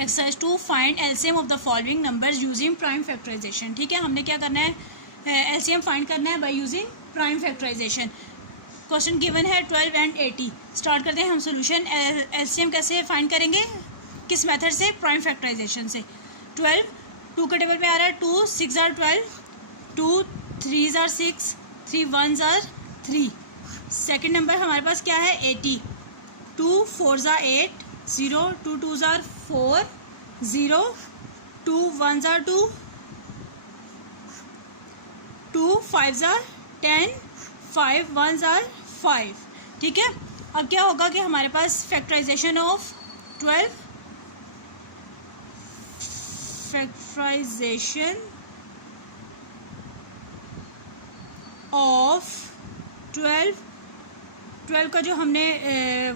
Exercise 2 find LCM of the following numbers using prime factorisation. ठीक है, हमने क्या करना है, एलसीएम फाइंड करना है by using prime factorisation. Question given है 12 एंड 80। स्टार्ट करते हैं हम सोल्यूशन। एलसीएम कैसे फाइंड करेंगे, किस मेथड से, प्राइम फैक्टराइजेशन से। 12 2 के टेबल पे आ रहा है, 2 6 are 12, 2 3 are 6, 3 1 are 3। Second number हमारे पास क्या है 80, 2 4 are 8, 0 2 2 are 4, 0 2 1 are 2, 2 5 are 10, 5 1 are 5। ठीक है, अब क्या होगा कि हमारे पास फैक्टराइजेशन ऑफ 12, फैक्टराइजेशन ऑफ 12 का जो हमने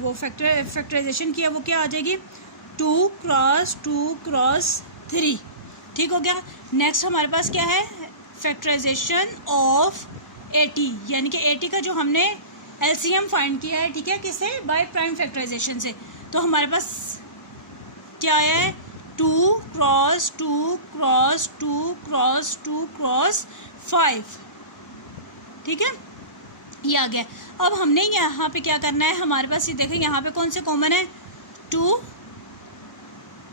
वो फैक्टराइजेशन किया वो क्या आ जाएगी, 2 क्रॉस 2 क्रॉस 3। ठीक हो गया। नेक्स्ट हमारे पास क्या है, फैक्टराइजेशन ऑफ 80, यानी कि 80 का जो हमने एलसीएम फाइंड किया है, ठीक है, किससे, बाय प्राइम फैक्टराइजेशन से। तो हमारे पास क्या है, 2 क्रॉस 2 क्रॉस 2 क्रॉस 2 क्रॉस 5। ठीक है, ये आ गया। अब हमने यहाँ पे क्या करना है, हमारे पास ये देखें यहाँ पे कौन से कॉमन है, 2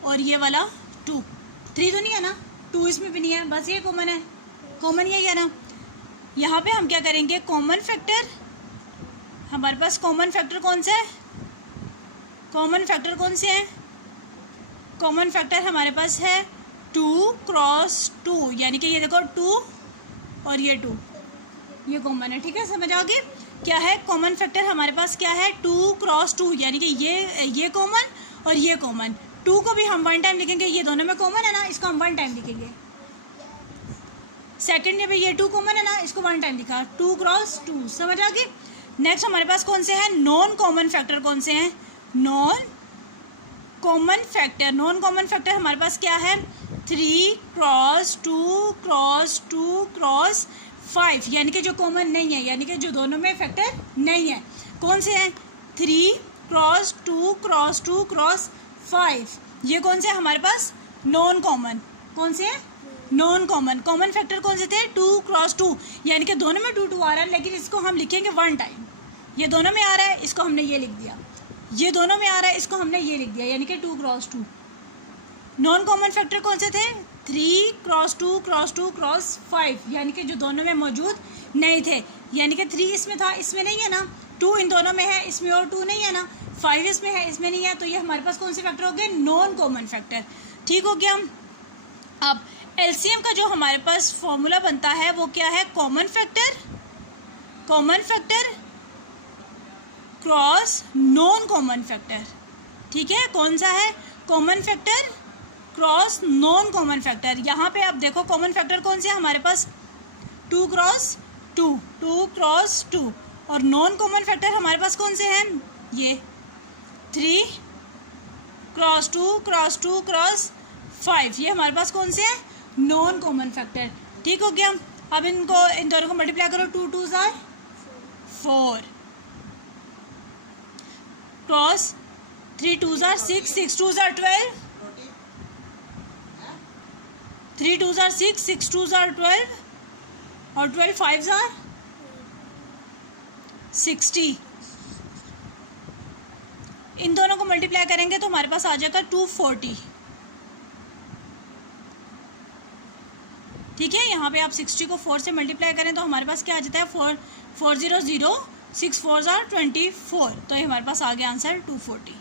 और ये वाला 2, 3 तो नहीं है ना, 2 इसमें भी नहीं है, बस ये कॉमन है, कॉमन यही है ना। यहाँ पे हम क्या करेंगे, कॉमन फैक्टर, हमारे पास कॉमन फैक्टर कौन सा है, कॉमन फैक्टर कौन से हैं, कॉमन फैक्टर हमारे पास है 2 क्रॉस 2, यानी कि ये देखो 2 और ये 2, ये कॉमन है। ठीक है, समझ आओगे क्या है कॉमन फैक्टर, हमारे पास क्या है 2 क्रॉस 2, यानी कि ये कॉमन और ये कॉमन। 2 को भी हम 1 टाइम लिखेंगे, ये दोनों में कॉमन है ना, इसको हम 1 टाइम लिखेंगे। सेकंड में भी ये 2 कॉमन है ना, इसको 1 टाइम लिखा, 2 क्रॉस 2। समझ आ गई। नेक्स्ट हमारे पास कौन से हैं, नॉन कॉमन फैक्टर कौन से हैं, non common factor. Non common factor हमारे पास क्या है, 3 क्रॉस 2 क्रॉस 2 क्रॉस 5, यानी कि जो कॉमन नहीं है, यानी कि जो दोनों में फैक्टर नहीं है। कौन से हैं, 3 क्रॉस 2 क्रॉस 2 क्रॉस 5, ये कौन से है हमारे पास, नॉन कॉमन। कौन से हैं, नॉन कॉमन। कॉमन फैक्टर कौन से थे, 2 क्रॉस 2, यानी कि दोनों में 2 2 आ रहा है, लेकिन इसको हम लिखेंगे 1 टाइम। ये दोनों में आ रहा है, इसको हमने ये लिख दिया, ये दोनों में आ रहा है, इसको हमने ये लिख दिया, यानी कि 2 क्रॉस 2। नॉन कॉमन फैक्टर कौन से थे, 3 क्रॉस 2 क्रॉस 2 क्रॉस 5, यानी कि जो दोनों में मौजूद नहीं थे, यानी कि 3 इसमें था, इसमें नहीं है ना, 2 इन दोनों में है, इसमें और 2 नहीं है ना, 5 इसमें है, इसमें नहीं है, तो ये हमारे पास कौन से फैक्टर हो गए, नॉन कॉमन फैक्टर। ठीक हो गया। अब एलसीएम का जो हमारे पास फॉर्मूला बनता है वो क्या है, common factor, common factor cross non common factor. ठीक है, कौन सा है, common factor cross non common factor. यहाँ पे आप देखो कॉमन फैक्टर कौन से है हमारे पास, 2 क्रॉस 2, 2 क्रॉस 2, और नॉन कॉमन फैक्टर हमारे पास कौन से हैं, ये 3 क्रॉस 2 क्रॉस 2 क्रॉस 5, ये हमारे पास कौन से हैं, नॉन कॉमन फैक्टर। ठीक हो गया। अब इनको, इन दोनों को मल्टीप्लाई करो, 2 2 are 4 cross 3 2 are 6, 6 2 are 12, 3 2 are 6, 6 2 are 12, और 12 5 आर 60। इन दोनों को मल्टीप्लाई करेंगे तो हमारे पास आ जाएगा 240। ठीक है, यहाँ पे आप 60 को 4 से मल्टीप्लाई करें तो हमारे पास क्या आ जाता है, 4 0 0, 6 4 आर 24, तो ये हमारे पास आ गया आंसर 240।